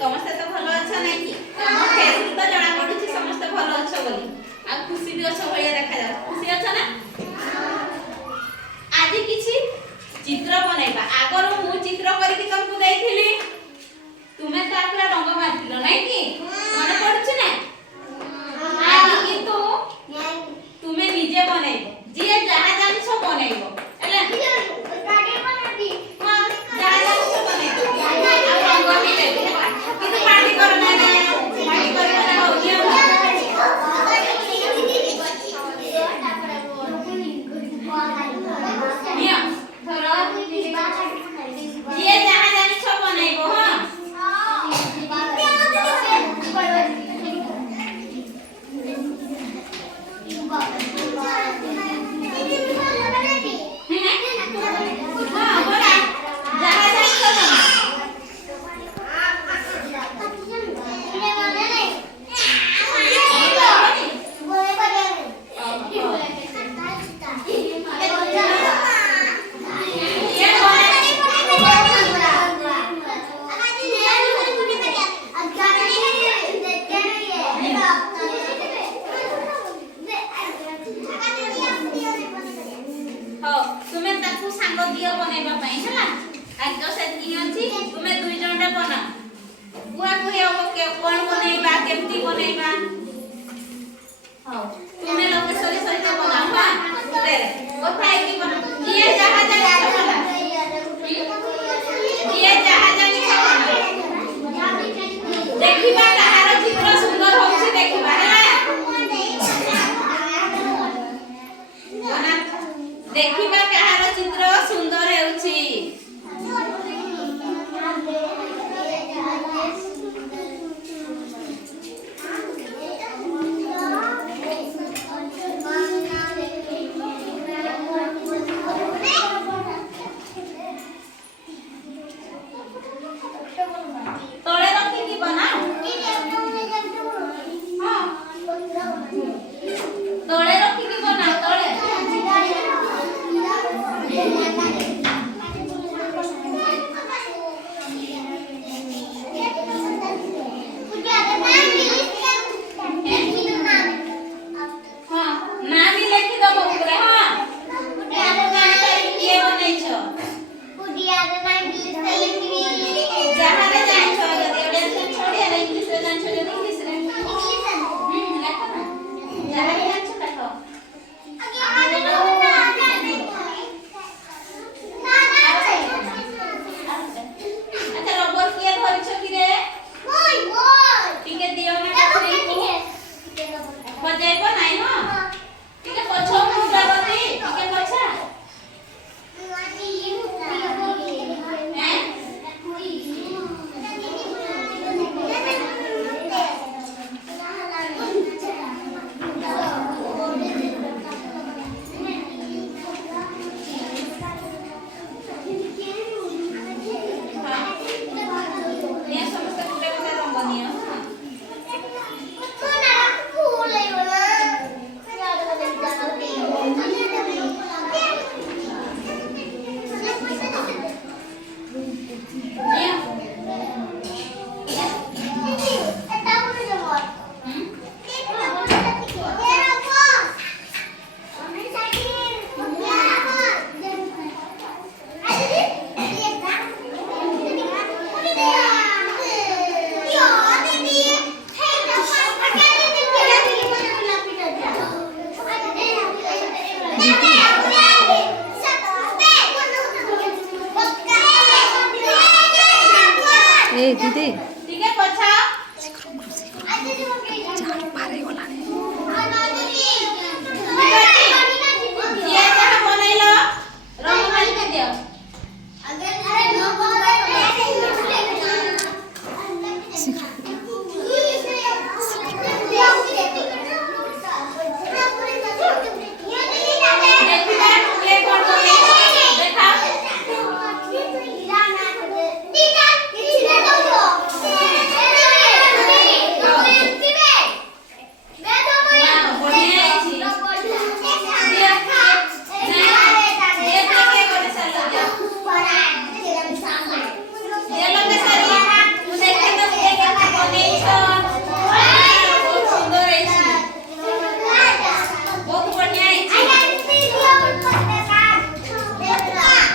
समस्त तो भलो अच्छा नहीं कि हम फेस तो जणा पडुची समस्त भलो अच्छा बोली आ खुशी भी अच्छा भलिया देखा जा खुशी अच्छा ना आज किछि चित्र बनाइबा आगर मु चित्र करके तुमको देइथिली तुमे तो आपला रंग मारतिलो नहीं कि मन पडुची ना आज किंतु तुमे निजे बनाइबो जे जहा जानि सब बनाइबो एला गाडी बनाबी हां जहा जानि सब बनाइबो आ रंग भी देबे किंतु पार्टी करो ना पार्टी करबो ना हो जे निया थोड़ा जे जहा जानि सब बनाइबो हां तुम्हें ताकू सांग दियो बनाइबा पई हला आज जो सेती अछि तुम्हें दुई जणटा बना बुआ कुहे हो के कोन बनाइबा केमती बनाइबा हां तुम्हें लोग सरी सरी तो बना हां रे कथा है कि बना ये जहा जानि बना ये जहा जानि बना देखिबा कहार चित्र सुंदर होछि देखिबा हला देखिबा कहार चित्र सुंदर हेउछि तळे रखी की बना हां तळे रखी की बना तळे ए दीदी ठीक है पछा चार